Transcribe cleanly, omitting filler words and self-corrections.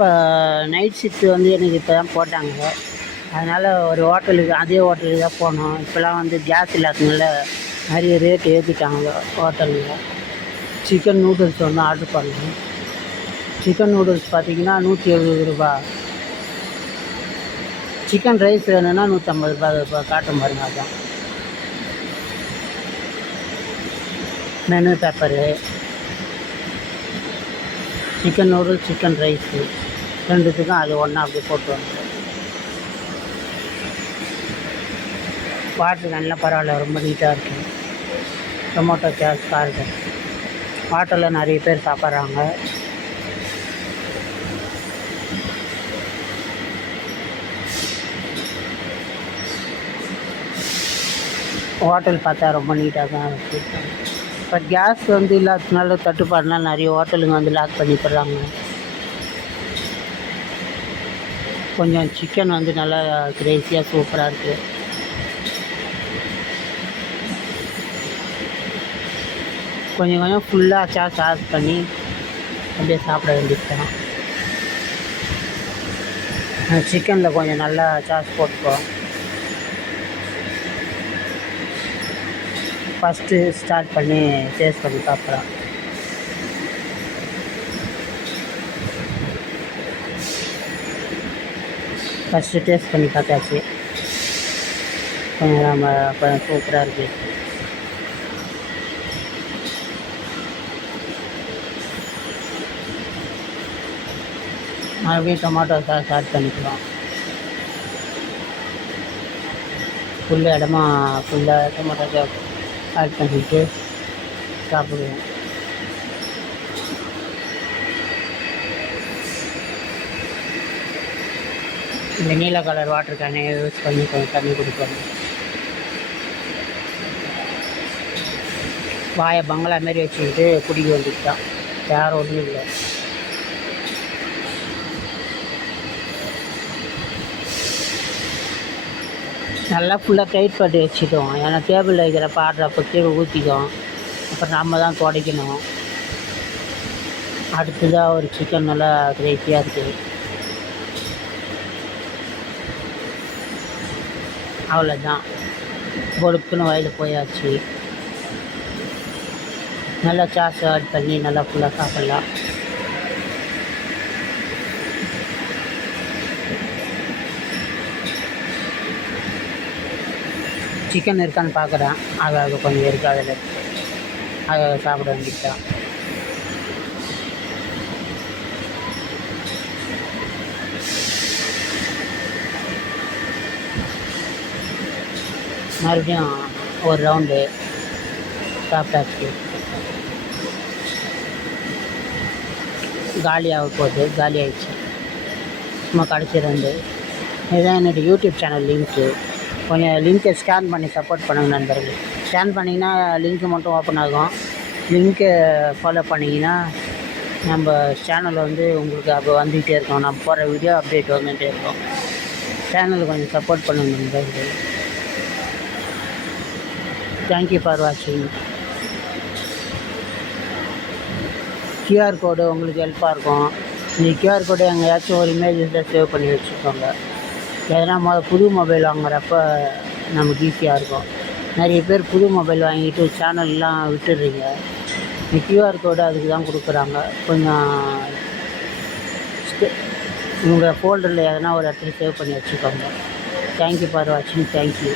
இப்போ night shift வந்து எனக்கு இப்போ தான் போட்டாங்க. அதனால் ஒரு ஹோட்டலுக்கு அதே ஹோட்டலுக்கு தான் போனோம். இப்போலாம் வந்து கேஸ் இல்லாததுனால நிறைய ரேட் ஏற்றிட்டாங்க ஹோட்டலில். சிக்கன் நூடுல்ஸ் ஒன்று ஆர்டர் பண்ணேன். சிக்கன் நூடுல்ஸ் பார்த்திங்கன்னா ரூ. 170. சிக்கன் ரைஸ் வேணும்னா ரூ. 150 காட்டும் பாருங்க. அதுதான் menu paper. Chicken noodles, chicken rice ரெண்டுத்துக்கும் அது ஒன்றா அப்படி போட்டு வந்து வாட்டர் நல்லா பரவாயில்ல, ரொம்ப நீட்டாக இருக்குது. டொமேட்டோ சாஸ் பாருங்க. ஹோட்டலில் நிறைய பேர் சாப்பிட்றாங்க. ஹோட்டல் பார்த்தா ரொம்ப நீட்டாக தான் இருக்குது. இப்போ கேஸ் வந்து இல்லாததுனால தட்டுப்பாடுனால் நிறைய ஹோட்டலுங்க வந்து லாக் பண்ணி போடுறாங்க. கொஞ்சம் சிக்கன் வந்து நல்லா கிரேசியாக சூப்பராக இருக்குது. கொஞ்சம் கொஞ்சம் ஃபுல்லாக சார்ஜ் பண்ணி அப்படியே சாப்பிட வேண்டியது. சிக்கனில் கொஞ்சம் நல்லா சார்ஜ் போட்டுப்போம். ஃபஸ்ட்டு ஸ்டார்ட் பண்ணி டேஸ்ட் பண்ணி பார்க்கலாம். ஃபஸ்ட்டு டேஸ்ட் பண்ணி பார்த்தாச்சு. கொஞ்சம் நம்ம கொஞ்சம் சூப்பராக இருக்குது. மறுபடியும் டொமேட்டோ சாஸ் ஆட் பண்ணிக்கலாம். ஃபுல்லாக டொமேட்டோ சாஸ் ஆட் பண்ணிவிட்டு சாப்பிடுவோம். இந்த நீல கலர் வாட்டர் கேனை யூஸ் பண்ணி கொஞ்சம் தண்ணி குடிக்கணும். வாயை பங்களா மாரி வச்சுக்கிட்டு குடிக்க வேண்டியது தான், வேறு ஒன்றும் இல்லை. நல்லா ஃபுல்லாக டைட் பண்ணி வச்சுட்டோம். ஏன்னா டேபிளில் வைக்கிறப்ப ஆடுறப்போ கீழே ஊற்றிக்கும். அப்புறம் நம்ம தான் துடைக்கணும். அடுத்ததாக ஒரு சிக்கன் நல்லா கிரேசியாக இருக்குது. அவ்வளோதான், பொடுக்குன்னு வயலில் போயாச்சு. நல்லா சாஸ் ஆட் பண்ணி நல்லா ஃபுல்லாக சாப்பிட்லாம். சிக்கன் இருக்கான்னு பார்க்குறேன். அது கொஞ்சம் இருக்குது, அதில் இருக்குது. அதை சாப்பிட வேண்டியதுதான். மறுபடியும் ஒரு ரவுண்டு சாப்பிட்டாச்சு. காலி ஆகிடுச்சு. சும்மா கடைசி ரெண்டு. இதுதான் என்னுடைய யூடியூப் சேனல் லிங்க்கு. கொஞ்சம் லிங்க்கை ஸ்கேன் பண்ணி சப்போர்ட் பண்ணுங்கள் நண்பர்கள். ஸ்கேன் பண்ணிங்கன்னா லிங்க்கு மட்டும் ஓப்பன் ஆகும். லிங்க்கை ஃபாலோ பண்ணிங்கன்னா நம்ம சேனலில் வந்து உங்களுக்கு அப்போ வந்துகிட்டே இருக்கும். நம்ம போகிற வீடியோ அப்டேட் வந்துகிட்டே இருக்கும். சேனலுக்கு கொஞ்சம் சப்போர்ட் பண்ணுங்கள் நண்பர்கள். தேங்க்யூ ஃபார் வாட்சிங். கியூஆர் கோடு உங்களுக்கு ஹெல்ப்பாக இருக்கும். இந்த கியூஆர் கோடு எங்கேயாச்சும் ஒரு இமேஜஸில் சேவ் பண்ணி வச்சுக்கோங்க. எதனா புது மொபைல் வாங்குறப்ப நமக்கு ஈஸியாக இருக்கும். நிறைய பேர் புது மொபைல் வாங்கிட்டு சேனல்லாம் விட்டுடுறீங்க. இந்த கியூஆர் கோடு அதுக்கு தான் கொடுக்குறாங்க. கொஞ்சம் உங்கள் ஃபோல்டரில் எதனா ஒரு இடத்துல சேவ் பண்ணி வச்சுக்கோங்க. தேங்க்யூ ஃபார் வாட்சிங். தேங்க்யூ.